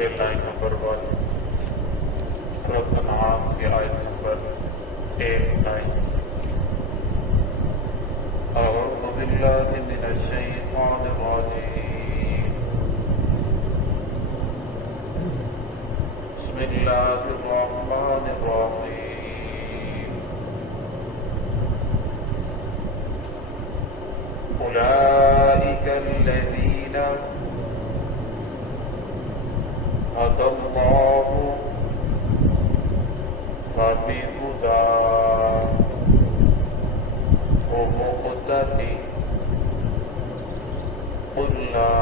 سے line number 1 سورۃ انعام کی آیت نمبر 89۔ اعوذ باللہ من الشیطان الرجیم، بسم اللہ الرحمن الرحیم۔ اولئک الذین هدى الله فبهداه مقتدي قل لا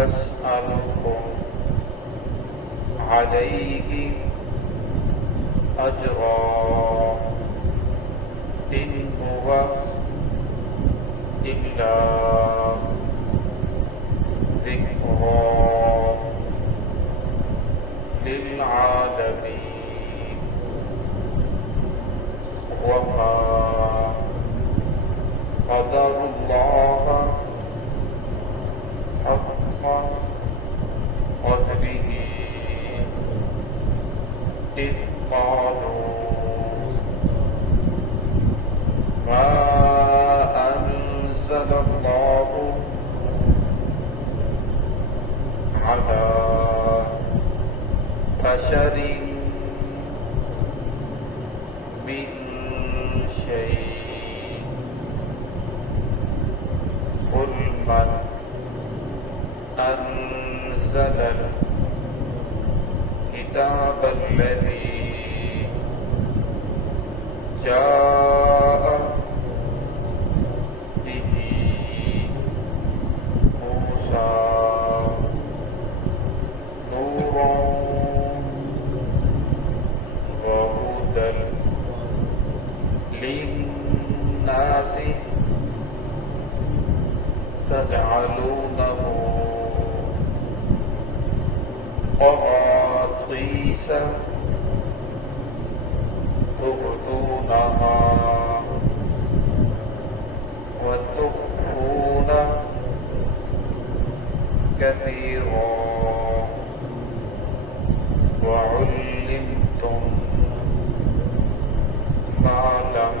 أسألكم عليه أجرا إن هو إلا ذكرى للعالمين وما قدر الله حق قدره إذ قالوا ما أنزل الله على بشر من شيء قل من أنزل الكتاب الذي جاء به موسى نورا وهدى للناس تجعلونه قراطيس تبدونها وتخفون كثيرا وعلمتم ما لم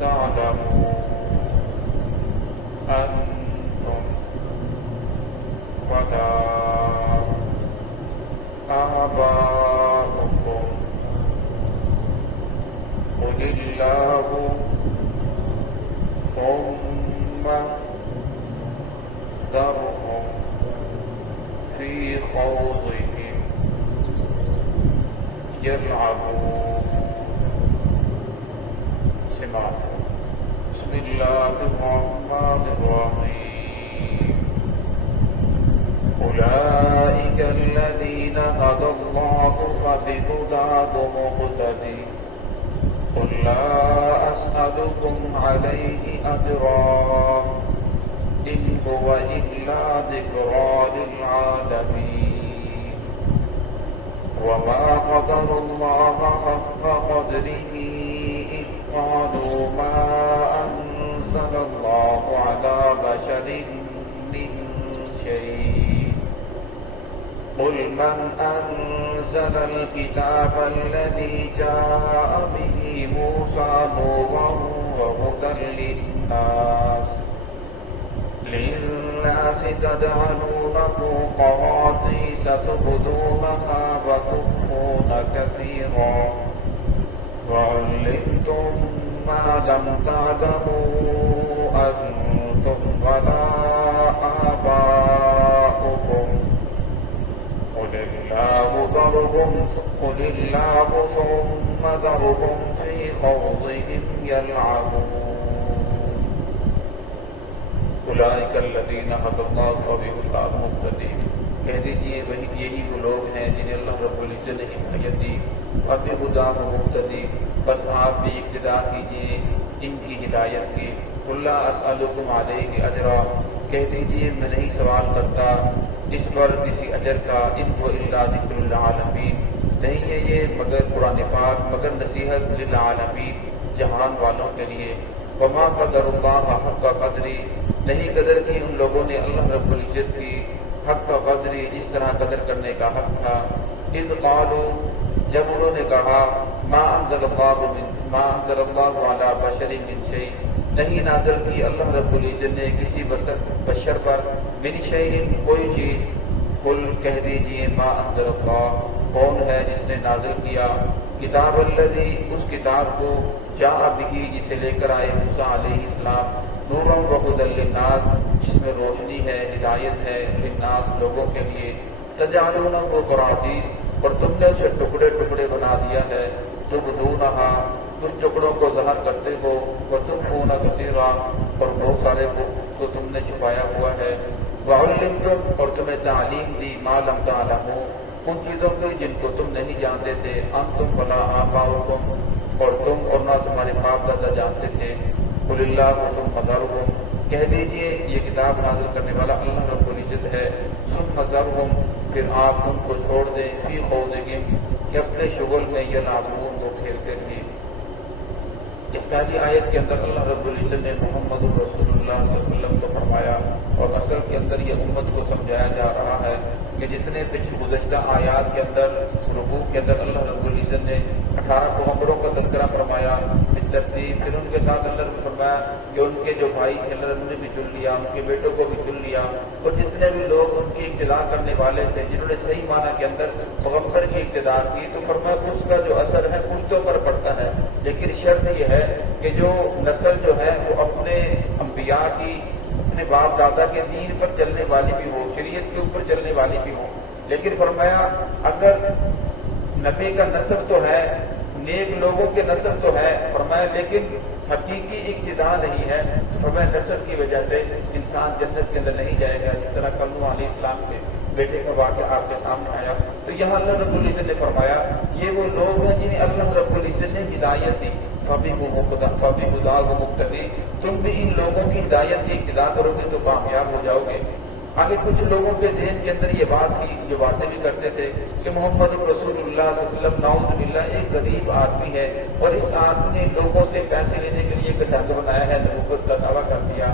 تعلموا أنتم ولا آباؤكم قل الله ثم ذرهم في خوضهم يلعبون۔ سماعت۔ بسم اللہ الرحمن الرحیم۔ اولئک الذین هدى اللہ فبهداه مقتدی قل لا أسألكم عليه أجرا إن هو إلا ذكرى للعالمين وما قدر الله حق قدره إذ قالوا ما أنزل الله على بشر من شيء قل من أنزل الكتاب الذي جاء به موسى نورا وهدى للناس تجعلونه قراطيس تبدونها وتخفون كثيرا وعلمتم ما لم تعلموا أنتم ولا آباؤكم قل الله ثم ذرهم في خوضهم يلعبون۔ اولئک الذین هدى اللہ فبهداه مقتدی، کہہ دیجئے یہی وہ لوگ ہیں جنہیں اللہ رب العزت نے ہدایت دی، فبهداه مقتدی، بس آپ بھی اقتداء کیجئے ان کی ہدایت کی۔ قل لا اسألکم علیہ اجرا، کہہ دیجئے میں نہیں سوال کرتا اس پر کسی اجر کا، ان کو الا ذکر للعالمین، نہیں ہے یہ مگر قرآن پاک مگر نصیحت للعالمین، جہان والوں کے لیے۔ وما قدر اللہ حق قدری، نہیں قدر کی ان لوگوں نے اللہ رب العزت کی حق کا قدری جس طرح قدر کرنے کا حق تھا. اذ قالوا جب انہوں نے کہا ما انزل اللہ علی بشر من شیء نہیں نازل کی اللہ رب العزت نے کسی بشر پر من شیء کوئی چیز. قل کہہ دیجیے ما انزل اللہ کون ہے جس نے نازل کیا کتاب الذی اس کتاب کو جاء بہ جسے لے کر آئے موسیٰ علیہ السلام نورا و ھدی للناس جس میں روشنی ہے ہدایت ہے للناس لوگوں کے لیے. تجعلونہ قراطیس اور تم نے اسے ٹکڑے ٹکڑے بنا دیا ہے. تبدونہا اس ٹکڑوں کو ظاہر کرتے ہو وتخفون کثیرا اور بہت سارے کو تم نے چھپایا ہوا ہے. وعلمتم اور تمہیں تعلیم دی ما لم تعلموا ان چیزوں کی جن کو تم نہیں جانتے تھے. انتم ولا آباؤکم اور تم اور نہ تمہارے باپ دادا جانتے تھے. قل اللہ ثم ذرہم کہہ دیجیے یہ کتاب نازل کرنے والا اللہ رب العزت ہے. ثم ذرہم پھر آپ ان کو چھوڑ دیں فی خوضہم کہ اپنے شغل میں یلعبون وہ کھیلتے رہے. اس پہلی آیت کے اندر اللہ رب العزت نے محمد رسول اللہ صلی اللہ علیہ وسلم کو فرمایا اور اصل کے اندر یہ امت کو سمجھایا جا رہا ہے کہ جتنے پچھلے گزشتہ آیات کے اندر رکوع کے اندر اللہ رب العزت نے 18 پیغمبروں کا تذکرہ فرمایا بالترتیب. پھر ان کے ساتھ اللہ نے فرمایا کہ ان کے جو بھائی تھے اللہ نے بھی چن لیا, ان کے بیٹوں کو بھی چن لیا اور جتنے بھی لوگ ان کی اقتداء کرنے والے تھے جنہوں نے صحیح معنی کے اندر پیغمبر کی اقتداء کی تو فرمایا اس کا جو اثر ہے اس کے اوپر پڑتا ہے. لیکن شرط یہ ہے کہ جو نسل جو ہے وہ اپنے انبیاء کی اپنے باپ دادا کے دین پر چلنے والی بھی ہو, شریعت کے اوپر چلنے والی بھی ہو. لیکن فرمایا اگر نبی کا نسل تو ہے, نیک لوگوں کے نسل تو ہے, فرمایا لیکن حقیقی اقتداء نہیں ہے. فرمایا نسل کی وجہ سے انسان جنت کے اندر نہیں جائے گا. جس طرح نوح علیہ السلام کے بیٹے کا واقعہ آپ کے سامنے آیا تو یہاں اللہ رب العزت نے فرمایا یہ وہ لوگ ہیں جنہیں اللہ رب العزت نے ہدایت دی. فبی خدا و مقتدی تم بھی ان لوگوں کی ہدایت کی اقتداء کرو گے تو کامیاب ہو جاؤ گے. آگے کچھ لوگوں کے ذہن کے اندر یہ بات تھی جو باتیں بھی کرتے تھے کہ محمد رسول اللہ صلی اللہ علیہ وسلم نعوذ باللہ ایک غریب آدمی ہے اور اس آدمی نے لوگوں سے پیسے لینے کے لیے ایک ڈھنگ بنایا ہے, نبوت کا دعویٰ کر دیا.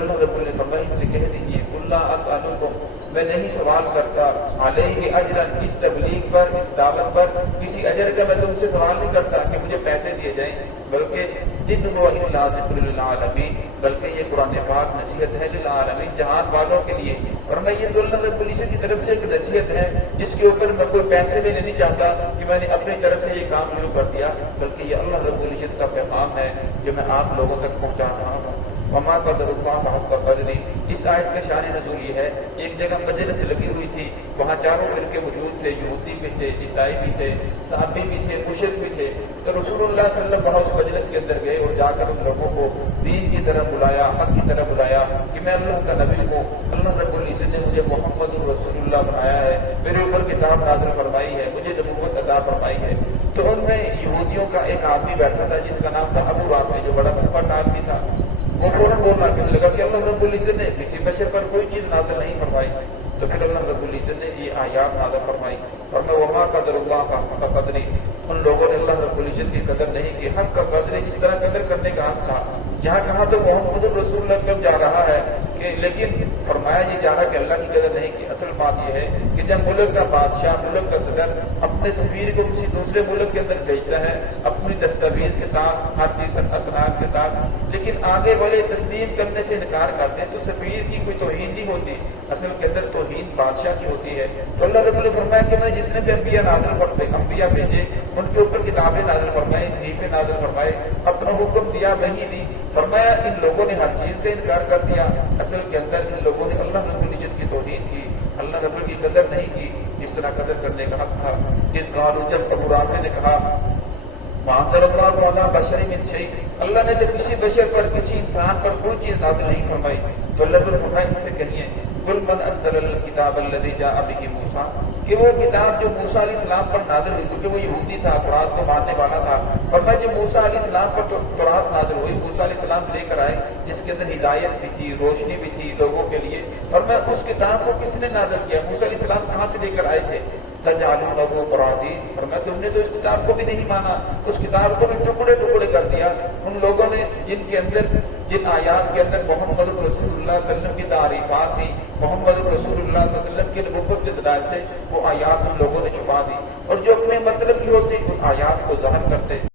اللہ رب العزت نے ان سے کہہ دیجیے اللہ اسألکم میں نہیں سوال کرتا علیہ اجرا اس تبلیغ پر اس دعوت پر کسی اجر کا میں تم سے سوال نہیں کرتا کہ مجھے پیسے دیے جائیں, بلکہ ان هو الا ذکر للعالمین بلکہ یہ قرآن پاک نصیحت ہے للعالمین جہان والوں کے لیے. اور میں یہ تو اللہ رب العزت کی طرف سے ایک نصیحت ہے جس کے اوپر میں کوئی پیسے بھی نہیں چاہتا کہ میں نے اپنی طرف سے یہ کام شروع کر دیا, بلکہ یہ اللہ رب العزت کا پیغام ہے جو میں آپ لوگوں تک پہنچا رہا ہوں. وما قدر اللہ حق قدری اس آیت کا شان نزول یہ ہے ایک جگہ مجلس لگی ہوئی تھی, وہاں چاروں فرقے موجود تھے, یہودی بھی تھے, عیسائی بھی تھے, صحابی بھی تھے, مشرک بھی تھے. تو رسول اللہ صلی اللہ علیہ وسلم اس مجلس کے اندر گئے اور جا کر ان لوگوں کو دین کی طرف بلایا, حق کی طرف بلایا کہ میں اللہ کا نبی ہوں, اللہ رب العزت نے مجھے محمد رسول اللہ بنایا ہے, میرے اوپر کتاب نازل فرمائی ہے, مجھے نبوت عطا فرمائی ہے. تو ان میں یہودیوں کا ایک آدمی بیٹھا تھا جس کا نام تھا ابو واقع جو بڑا مفت آدمی تھا. وہ فوراً بولنا کہنے لگا کہ اللہ رب العزت نے کسی بشر پر کوئی چیز نازل نہیں فرمائی. تو پھر اللہ رب العزت نے یہ آیات نازل فرمائی اور میں وما قدر اللہ حق قدری ان لوگوں نے اللہ رب العزت کی قدر نہیں کی. حق کا قدر جس طرح قدر کرنے کا حق تھا یہاں کہاں تو محمد رسول اللہ کب جا رہا ہے کہ لیکن فرمایا یہ جا رہا کہ اللہ کی قدر نہیں کی. اصل بات یہ ہے کہ جب ملک کا بادشاہ ملک کا صدر اپنے سفیر کو کسی دوسرے ملک کے اندر بھیجتا ہے اپنی دستاویز کے ساتھ ہر چیز اسناد کے ساتھ, لیکن آگے والے تسلیم کرنے سے انکار کرتے ہیں تو سفیر کی کوئی توہین نہیں ہوتی, اصل کے اندر توہین بادشاہ کی ہوتی ہے. تو اللہ رب العزت فرمایا کہ میں جتنے بھی انبیاء نازل کرتے انبیاء بھیجے ان کے اوپر کتابیں نازل فرمائے, صحیفے نازل فرمائے, اپنا حکم دیا وہی دی. فرمایا ان لوگوں نے ہر چیز سے انکار کر دیا. اصل کے اندر ان لوگوں نے اللہ رب العزت کی توہین کی, اللہ رب کی قدر نہیں کی جس طرح قدر کرنے کا حق تھا. جس قالوا جب ابو رافع نے کہا وانزل اللہ علی بشر من شیء اللہ نے جب کسی بشر پر کسی انسان پر کوئی چیز نازل نہیں فرمائی تو اللہ نے فرمایا ان سے کہیے قل من انزل الکتاب الذی جاء بہ موسیٰ کہ وہ کتاب جو موسیٰ علیہ السلام پر نازل ہوئی کیونکہ وہ یہودی تھا, تورات کو ماننے والا تھا. فرمایا جو موسیٰ علیہ السلام پر تورات نازل ہوئی موسیٰ علیہ السلام لے کر آئے جس کے اندر ہدایت بھی تھی, روشنی بھی تھی لوگوں کے لیے. اور میں اس کتاب کو کس نے نازل کیا, موسیٰ علیہ السلام کہاں سے لے کر آئے تھے؟ تجعلونہ قراطیس، فرمایا تم نے تو اس کتاب کو بھی نہیں مانا، اس کتاب کو بھی ٹکڑے ٹکڑے کر دیا۔ ان لوگوں نے جن کے اندر، جن آیات کے اندر محمد رسول اللہ صلی اللہ علیہ وسلم کی تعریفات تھی، محمد رسول اللہ صلی اللہ علیہ وسلم کے نبوت کے دلائل تھے، وہ آیات ان لوگوں نے چھپا دی، اور جو اپنے مطلب کی ہوتی ان آیات کو ظاہر کرتے۔